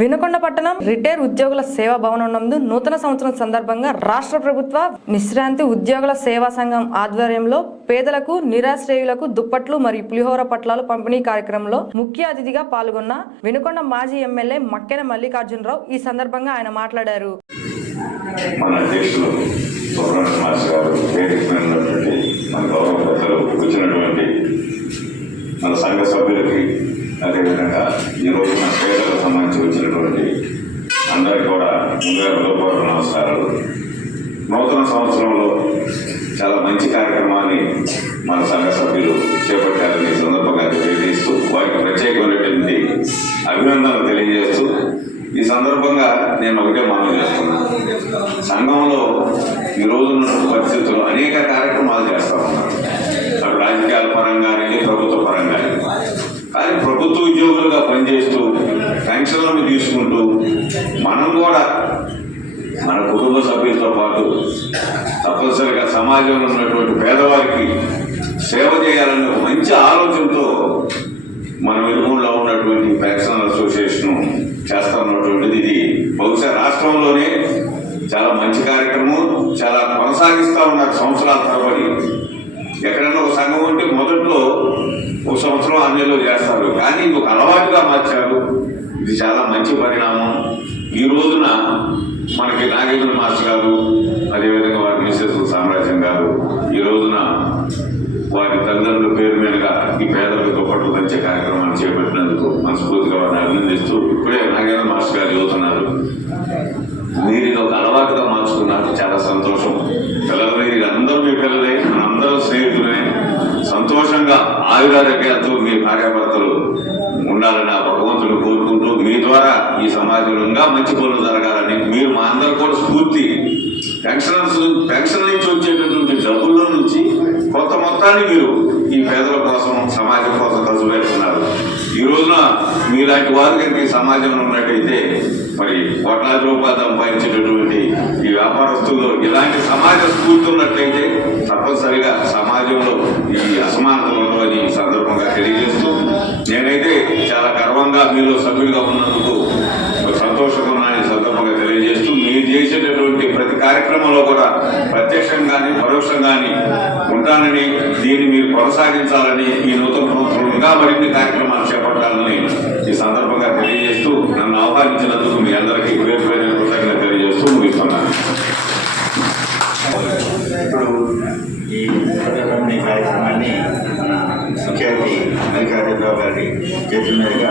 వినుకొండ పట్టణం రిటైర్ ఉద్యోగుల సేవా భవనం నందు నూతన సంవత్సరం సందర్భంగా రాష్ట్ర ప్రభుత్వ విశ్రాంతి ఉద్యోగుల సేవా సంఘం ఆధ్వర్యంలో పేదలకు నిరాశ్రయులకు దుప్పట్లు మరియు పులిహోర పట్లాలు పంపిణీ కార్యక్రమంలో ముఖ్య అతిథిగా పాల్గొన్న వినుకొండ మాజీ ఎమ్మెల్యే మక్కెన మల్లికార్జునరావు ఈ సందర్భంగా ఆయన మాట్లాడారు. మన అధ్యక్షులు మన గౌరవ పెద్దలు వచ్చినటువంటి మన సంఘ సభ్యులకి, అదేవిధంగా ఈరోజు మన పేదలకు సంబంధించి వచ్చినటువంటి అందరికీ కూడా ముందుగా హృదయపూర్వక నమస్కారాలు. నూతన సంవత్సరంలో చాలా మంచి కార్యక్రమాన్ని మన సంఘ సభ్యులు చేపట్టారని సందర్భంగా తెలియజేస్తూ వారికి ప్రత్యేకమైనటువంటి అభినందనలు తెలియజేస్తూ ఈ సందర్భంగా నేను ఒకటే మనవి చేస్తున్నాను. సంఘంలో ఈ రోజున్న పరిస్థితుల్లో అనేక కార్యక్రమాలు చేస్తూ ఉన్నారు. అటు రాజకీయాల పరంగానే, ప్రభుత్వ పరంగానే. కానీ ప్రభుత్వ ఉద్యోగులుగా పనిచేస్తూ పెన్షన్లను తీసుకుంటూ మనం కూడా మన కుటుంబ సభ్యులతో పాటు తప్పనిసరిగా సమాజంలో ఉన్నటువంటి పేదవారికి సేవ చేయాలనే ఒక మంచి ఆలోచనతో మన వెలుగులో ఉన్నటువంటి పెన్షన్ అసోసియేషన్ చేస్తున్నటువంటిది ఇది బహుశా రాష్ట్రంలోనే చాలా మంచి కార్యక్రమం. చాలా కొనసాగిస్తూ ఉన్నారు సంవత్సరాల తరబడి. ఎక్కడైనా ఒక సంఘం ఉంటే మొదట్లో ఒక సంవత్సరం అన్నిలో చేస్తారు, కానీ ఒక అలవాటుగా మార్చారు. ఇది చాలా మంచి పరిణామం. ఈ రోజున మనకి నాగేంద్ర మాస్టర్ గారు, అదేవిధంగా వారి మిసెస్ సామ్రాజ్యం గారు ఈ రోజున వారి తల్లిదండ్రుల పేరు మీదుగా ఈ పేదలకు దుప్పట్లు పంచే కార్యక్రమాన్ని చేపట్టినందుకు మనస్ఫూర్తిగా వారిని అభినందిస్తూ, ఇప్పుడే నాగేంద్ర మాస్టర్ గారు చెబుతున్నారు, మీరు ఇది ఒక అలవాటుగా మార్చుకున్నారు. చాలా సంతోషం. పిల్లలు ఇది అందరూ మీ పిల్లలే, మనందరూ స్నేహితులే. సంతోషంగా ఆయురారోగ్యాలతో మీ భార్యాభర్తలు ఉండాలని ఆ భగవంతుడు కోరుకుంటూ, మీ ద్వారా ఈ సమాజంలో ఇంకా మంచి పనులు జరగాలని, మీరు మా అందరూ కూడా స్ఫూర్తి. పెన్షన్ నుంచి వచ్చేటటువంటి డబ్బుల్లో నుంచి కొంత మొత్తాన్ని మీరు ఈ పేదల కోసం, సమాజం కోసం ఖర్చు పెడుతున్నారు. ఈ రోజున మీలాంటి వారు కనుక ఈ సమాజంలో ఉన్నట్టయితే మరి కోట్లాది రూపాయలు సంపాదించేటటువంటి ఈ వ్యాపారస్తుల్లో ఇలాంటి సమాజ స్ఫూర్తి ఉన్నట్లయితే తప్పనిసరిగా సమాజంలో ఈ అసమానతలు ఉండవని ఈ సందర్భంగా తెలియజేస్తూ, నేనైతే చాలా గర్వంగా మీలో సభ్యులుగా ఉన్నందుకు సంతోషంగా ఉన్నానని సందర్భంగా తెలియజేస్తూ, మీరు చేసేటటువంటి ప్రతి కార్యక్రమంలో కూడా ప్రత్యక్షంగాని పరోక్షంగాని ఉంటానని, దీన్ని మీరు కొనసాగించాలని, ఈ నూతన సంవత్సరంగా మరిన్ని కార్యక్రమాలు చేపట్టాలని ఈ సందర్భంగా తెలియజేస్తూ, నన్ను ఆహ్వానించినందుకు మీ అందరికీ పేరు పేరు కృతజ్ఞత తెలియజేస్తూ ముగిస్తున్నాను. ఇప్పుడు ఈ కార్యక్రమాన్ని మన ముఖ్య అతిథి మల్లికార్జునరావు గారి చేతుల మీదుగా